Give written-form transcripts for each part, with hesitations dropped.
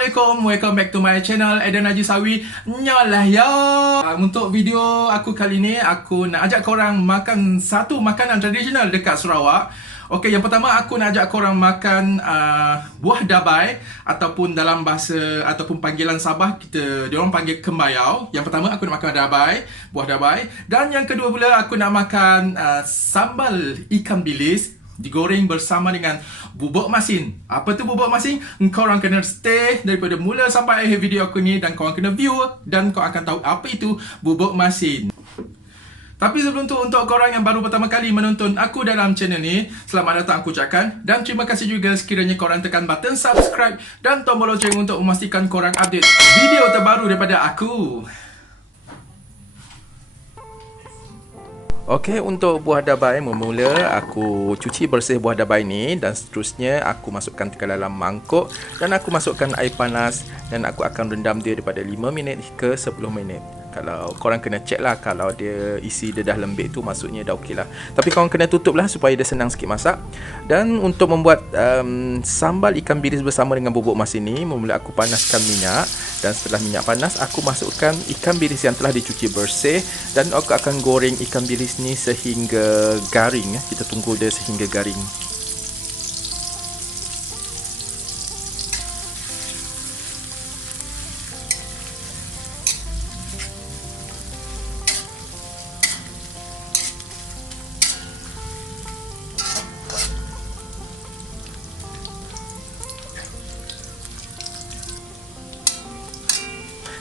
Assalamualaikum, welcome back to my channel Eden Haji Sawi. Nyalah ya. Untuk video aku kali ni, aku nak ajak korang makan satu makanan tradisional dekat Sarawak. Okey, yang pertama aku nak ajak korang makan buah dabai, ataupun dalam bahasa ataupun panggilan Sabah diorang panggil kembayau. Yang pertama aku nak makan dabai, buah dabai, dan yang kedua pula aku nak makan sambal ikan bilis digoreng bersama dengan bubuk masin. Apa tu bubuk masin? Korang kena stay daripada mula sampai akhir video aku ni, dan korang kena view dan kau akan tahu apa itu bubuk masin. Tapi sebelum tu, untuk korang yang baru pertama kali menonton aku dalam channel ni, selamat datang aku ucapkan. Dan terima kasih juga sekiranya korang tekan button subscribe dan tombol loceng untuk memastikan korang update video terbaru daripada aku. Okey, untuk buah dabai, mula aku cuci bersih buah dabai ni, dan seterusnya aku masukkan ke dalam mangkuk dan aku masukkan air panas dan aku akan rendam dia daripada 5 minit ke 10 minit. Kalau korang kena check lah, kalau dia isi dia dah lembik tu maksudnya dah okey lah. Tapi korang kena tutup lah supaya dia senang sikit masak. Dan untuk membuat sambal ikan bilis bersama dengan bubuk masin ni, mula aku panaskan minyak, dan setelah minyak panas aku masukkan ikan bilis yang telah dicuci bersih, dan aku akan goreng ikan bilis ni sehingga garing. Kita tunggu dia sehingga garing.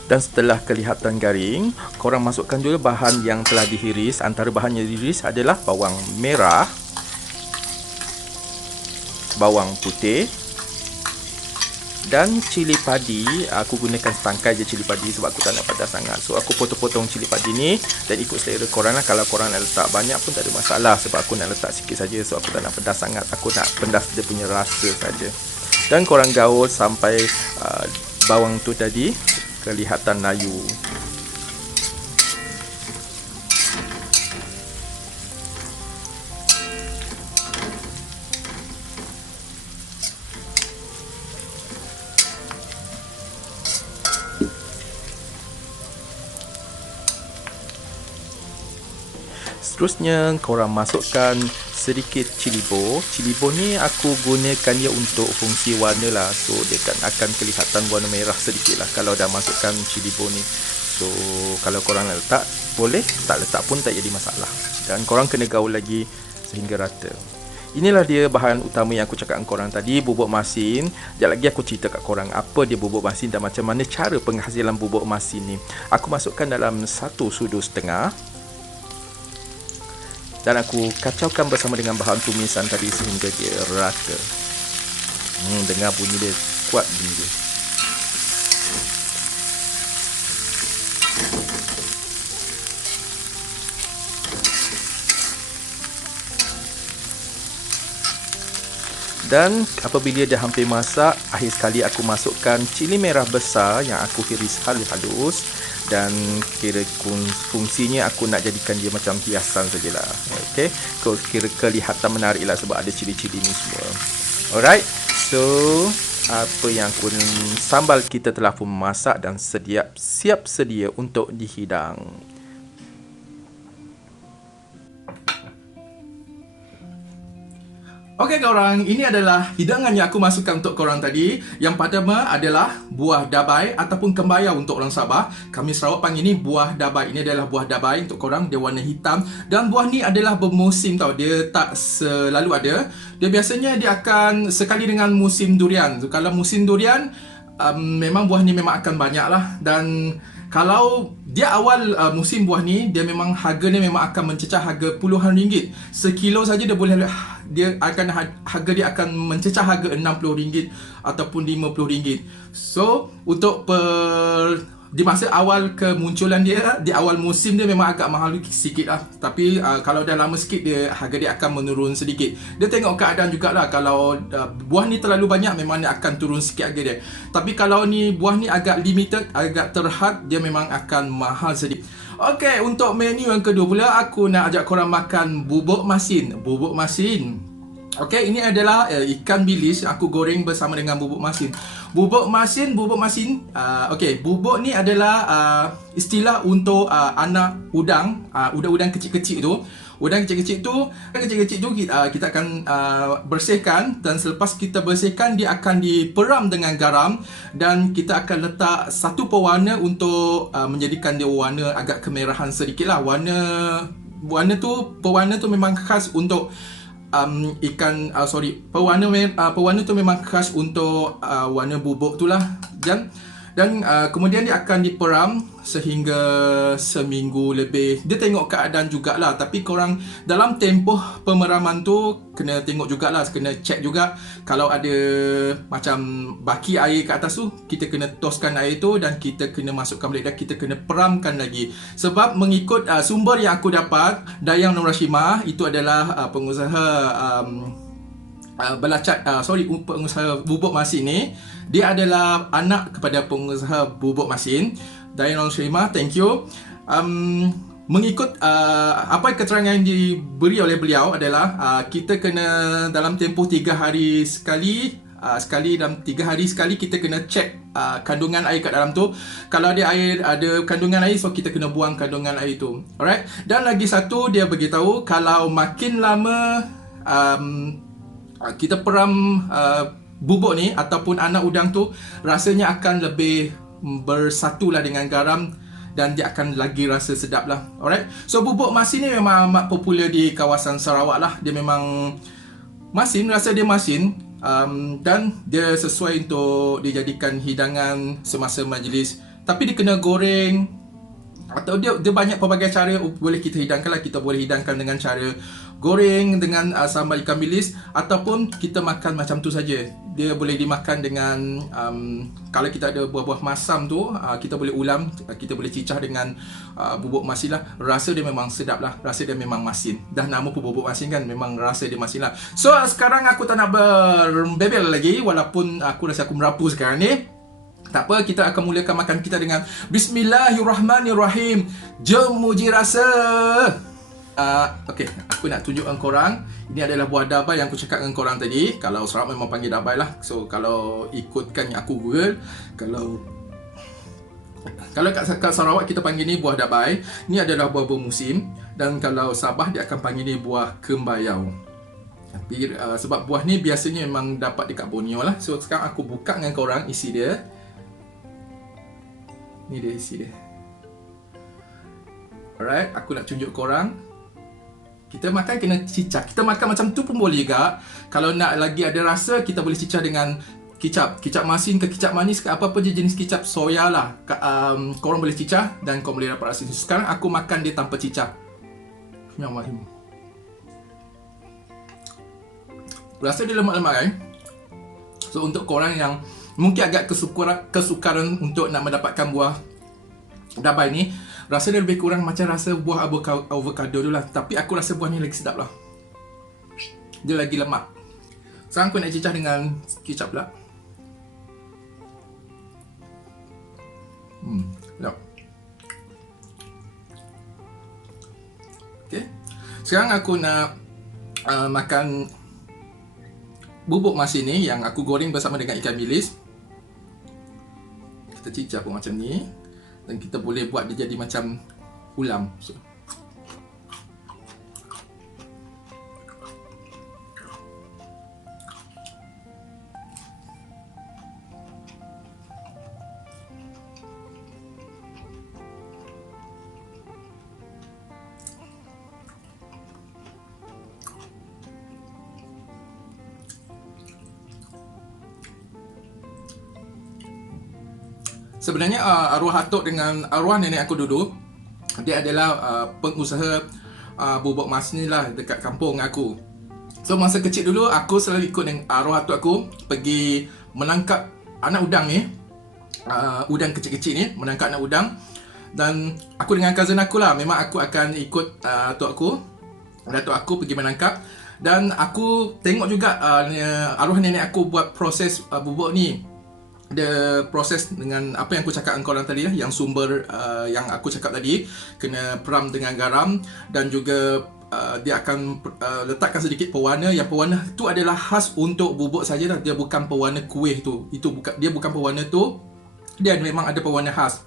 Dan setelah kelihatan garing, korang masukkan juga bahan yang telah dihiris. Antara bahan yang dihiris adalah bawang merah, bawang putih, dan cili padi. Aku gunakan setangkai je cili padi sebab aku tak nak pedas sangat. So aku potong-potong cili padi ni dan ikut selera korang lah. Kalau korang nak letak banyak pun tak ada masalah, sebab aku nak letak sikit saja. So aku tak nak pedas sangat, aku nak pedas dia punya rasa saja. Dan korang gaul sampai bawang tu tadi kelihatan layu. Seterusnya korang masukkan sedikit cili bo. Cili bo ni aku gunakan dia untuk fungsi warna lah. So dia akan kelihatan warna merah sedikit lah kalau dah masukkan cili bo ni. So kalau korang nak letak boleh, tak letak pun tak jadi masalah. Dan korang kena gaul lagi sehingga rata. Inilah dia bahan utama yang aku cakap dengan korang tadi, bubuk masin. Sekejap lagi aku cerita kat korang apa dia bubuk masin dan macam mana cara penghasilan bubuk masin ni. Aku masukkan dalam 1 sudu setengah. Dan aku kacaukan bersama dengan bahan tumisan tadi sehingga dia rata. Dengar bunyi dia, kuat bunyi dia. Dan apabila dia hampir masak, akhir sekali aku masukkan cili merah besar yang aku iris halus-halus. Dan kira fungsinya aku nak jadikan dia macam hiasan sajalah. Okey, kira kelihatan menarik lah sebab ada cili-cili ni semua. Alright, so apa yang sambal kita telah pun masak dan siap sedia untuk dihidang. Okey korang, ini adalah hidangan yang aku masukkan untuk korang tadi. Yang pertama adalah buah dabai ataupun kembayau untuk orang Sabah. Kami Sarawak panggil ni buah dabai. Ini adalah buah dabai untuk korang, dia warna hitam. Dan buah ni adalah bermusim tau, dia tak selalu ada. Dia biasanya dia akan sekali dengan musim durian. So, kalau musim durian, memang buah ni memang akan banyak lah. Dan kalau dia awal musim buah ni, dia memang harganya memang akan mencecah harga puluhan ringgit. Sekilo saja harga dia akan mencecah harga RM60 ataupun RM50. So untuk di masa awal kemunculan dia, di awal musim dia memang agak mahal sikit lah. Tapi kalau dah lama sikit, harga dia akan menurun sedikit. Dia tengok keadaan jugalah. Kalau buah ni terlalu banyak, memang dia akan turun sikit harga dia. Tapi kalau ni buah ni agak limited, agak terhad, dia memang akan mahal sedikit. Okey, untuk menu yang kedua pula, aku nak ajak korang makan bubuk masin. Bubuk masin Okey, ini adalah ikan bilis yang aku goreng bersama dengan bubuk masin. Bubuk masin. Okey, bubuk ni adalah istilah untuk anak udang, udang-udang kecil-kecil tu. Udang kecil-kecil tu, kita akan bersihkan, dan selepas kita bersihkan dia akan diperam dengan garam, dan kita akan letak satu pewarna untuk menjadikan dia warna agak kemerahan sedikit lah. Pewarna tu memang khas untuk pewarna tu memang khas untuk warna bubuk tu lah. Dan kemudian dia akan diperam sehingga seminggu lebih. Dia tengok keadaan jugalah, tapi korang dalam tempoh pemeraman tu kena tengok jugalah, kena check juga. Kalau ada macam baki air kat atas tu, kita kena toskan air tu dan kita kena masukkan balik dan kita kena peramkan lagi. Sebab mengikut sumber yang aku dapat, Dayang Nur Rashimah itu adalah pengusaha pengusaha bubuk masin ni. Dia adalah anak kepada pengusaha bubuk masin. Dayang Nur Rashimah, thank you. Mengikut apa keterangan yang diberi oleh beliau adalah kita kena dalam tempoh 3 hari sekali, dalam 3 hari sekali kita kena cek kandungan air kat dalam tu. Kalau ada kandungan air, so kita kena buang kandungan air tu. Alright. Dan lagi satu, dia beritahu kalau makin lama kita peram bubuk ni ataupun anak udang tu, rasanya akan lebih bersatulah dengan garam dan dia akan lagi rasa sedap lah. Alright. So bubuk masin ni memang amat popular di kawasan Sarawak lah. Dia memang rasa dia masin, dan dia sesuai untuk dijadikan hidangan semasa majlis. Tapi dia kena goreng, atau dia banyak pelbagai cara boleh kita hidangkan lah. Kita boleh hidangkan dengan cara goreng dengan sambal ikan bilis, ataupun kita makan macam tu saja. Dia boleh dimakan dengan kalau kita ada buah-buah masam tu, kita boleh ulam, kita boleh cicah dengan bubuk masin lah. Rasa dia memang sedap lah, rasa dia memang masin. Dah nama pun bubuk masin kan, memang rasa dia masin lah. So sekarang aku tak nak berbebel lagi, walaupun aku rasa aku merapu sekarang ni. Tak apa, kita akan mulakan makan kita dengan Bismillahirrahmanirrahim. Jom muji rasa. Okey, aku nak tunjukkan korang. Ini adalah buah dabai yang aku cakap dengan korang tadi. Kalau Sarawak memang panggil dabai lah. So kalau ikutkan yang aku Google, kalau kat Sarawak kita panggil ni buah dabai. Ini adalah buah bermusim. Dan kalau Sabah dia akan panggil ni buah kembayau. Tapi sebab buah ni biasanya memang dapat dekat Borneo lah. So sekarang aku buka dengan korang isi dia. Ni dia isi dia. Alright, aku nak tunjuk korang. Kita makan kena cicah. Kita makan macam tu pun boleh juga. Kalau nak lagi ada rasa, kita boleh cicah dengan kicap. Kicap masin ke kicap manis ke apa-apa je jenis kicap soya lah. Korang boleh cicah dan korang boleh dapat rasa. Sekarang aku makan dia tanpa cicah. Bismillahirrahmanirrahim. Rasa dia lemak-lemak kan? So untuk korang yang mungkin agak kesukaran untuk nak mendapatkan buah dabai ni, rasa dia lebih kurang macam rasa buah avocado tu lah. Tapi aku rasa buah ni lagi sedap lah. Dia lagi lemak. Sekarang aku nak cicah dengan kicap pula. Sedap. Okay. Sekarang aku nak makan bubuk masin ni yang aku goreng bersama dengan ikan bilis. Kita cicah pun macam ni. Dan kita boleh buat dia jadi macam ulam. Sebenarnya arwah atuk dengan arwah nenek aku dulu, dia adalah pengusaha bubuk masin ni lah dekat kampung aku. So masa kecil dulu aku selalu ikut dengan arwah atuk aku pergi menangkap anak udang ni, udang kecil-kecil ni, menangkap anak udang. Dan aku dengan cousin aku lah, memang aku akan ikut atuk aku pergi menangkap. Dan aku tengok juga arwah nenek aku buat proses bubuk ni. Dia proses dengan apa yang aku cakap dengan korang tadi lah, yang sumber yang aku cakap tadi, kena peram dengan garam dan juga dia akan letakkan sedikit pewarna. Yang pewarna tu adalah khas untuk bubuk saja lah. Dia bukan pewarna kuih tu. Dia bukan pewarna tu. Dia memang ada pewarna khas.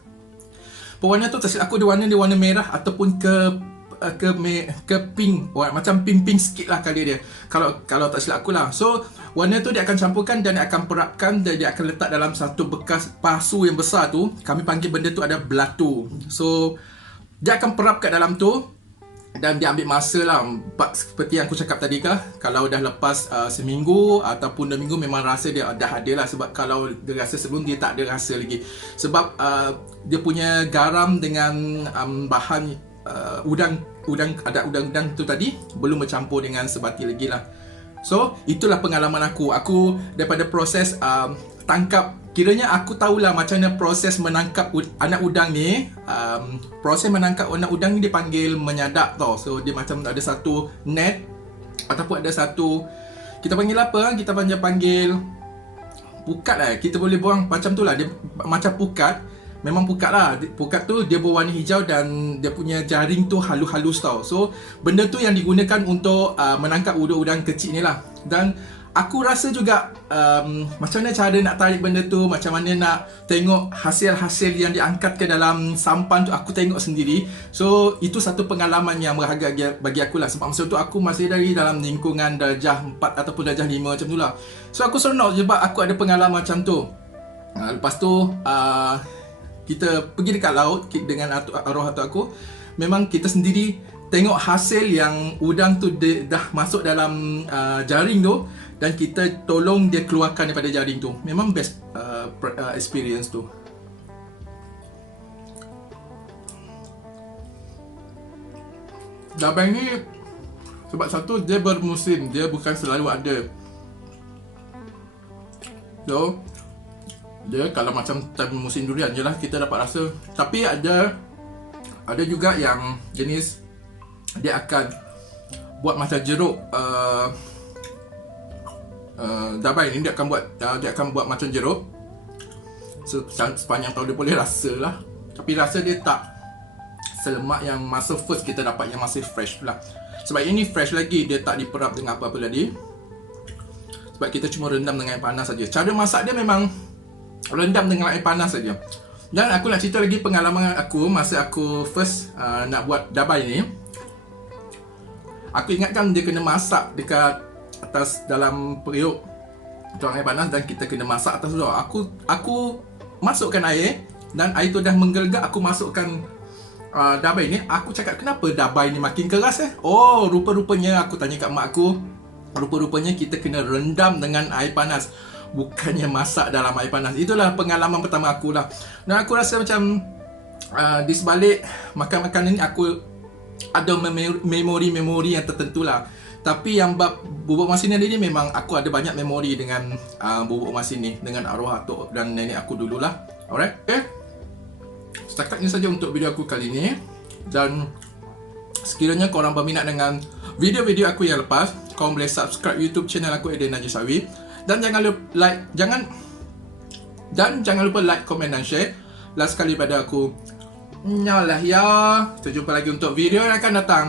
Pewarna tu tersilap aku dia warna merah ataupun ke pink, macam pink sikit lah kali dia. Kalau tak silap aku lah. So warna tu dia akan campurkan dan dia akan perapkan dan dia akan letak dalam satu bekas pasu yang besar tu. Kami panggil benda tu ada belatu. So dia akan perap kat dalam tu dan dia ambil masa lah. Seperti yang aku cakap tadi kah, kalau dah lepas seminggu ataupun 2 minggu memang rasa dia dah ada lah. Sebab kalau dia rasa sebelum dia tak ada rasa lagi. Sebab dia punya garam dengan bahan udang tu tadi belum bercampur dengan sebati lagi lah. So itulah pengalaman aku daripada proses tangkap. Kiranya aku tahulah macam mana proses menangkap anak udang ni. Proses menangkap anak udang ni dipanggil menyadap tau. So dia macam ada satu net ataupun ada satu, kita panggil apa? Kita panggil pukat lah. Kita boleh buang macam tu lah. Dia macam pukat. Memang pukat lah. Pukat tu dia berwarna hijau dan dia punya jaring tu halus-halus tau. So benda tu yang digunakan untuk menangkap udang-udang kecil ni lah. Dan aku rasa juga macam mana cara nak tarik benda tu, macam mana nak tengok hasil-hasil yang diangkat ke dalam sampan tu, aku tengok sendiri. So itu satu pengalaman yang berharga bagi aku lah. Sebab masa tu aku masih dari dalam lingkungan darjah 4 ataupun darjah 5 macam tu lah. So aku seronok sebab aku ada pengalaman macam tu. Lepas tu kita pergi dekat laut dengan arwah atuk aku. Memang kita sendiri tengok hasil yang udang tu dah masuk dalam jaring tu dan kita tolong dia keluarkan daripada jaring tu. Memang best experience tu. Dabai ni sebab satu dia bermusim, dia bukan selalu ada. So dia kalau macam time musim durian je lah kita dapat rasa. Tapi ada juga yang jenis dia akan buat macam jeruk. Dabai ni dia akan buat macam jeruk. Sepanjang tahun dia boleh rasa lah. Tapi rasa dia tak selemak yang masa first kita dapat yang masih fresh pula. Sebab ini fresh lagi, dia tak diperap dengan apa-apa lagi. Sebab kita cuma rendam dengan air panas saja. Cara masak dia memang rendam dengan air panas saja. Dan aku nak cerita lagi pengalaman aku masa aku first nak buat dabai ni. Aku ingatkan dia kena masak dekat atas dalam periuk tuang air panas dan kita kena masak atas tu. Aku masukkan air dan air tu dah menggelegak. Aku masukkan dabai ni. Aku cakap kenapa dabai ni makin keras Oh, rupa-rupanya aku tanya kat mak aku. Rupa-rupanya kita kena rendam dengan air panas, bukannya masak dalam air panas. Itulah pengalaman pertama aku lah. Dan aku rasa macam di sebalik makan makanan ni aku ada memori yang tertentu lah. Tapi yang bab bubuk masin ni memang aku ada banyak memori dengan bubuk masin ni, dengan arwah atuk dan nenek aku dululah. Alright, okay. Setakat ini saja untuk video aku kali ni. Dan sekiranya korang berminat dengan video-video aku yang lepas, korang boleh subscribe YouTube channel aku Eden Najib Sawi. Dan jangan lupa like, komen dan share. Last sekali pada aku, nyalah ya. Kita jumpa lagi untuk video yang akan datang.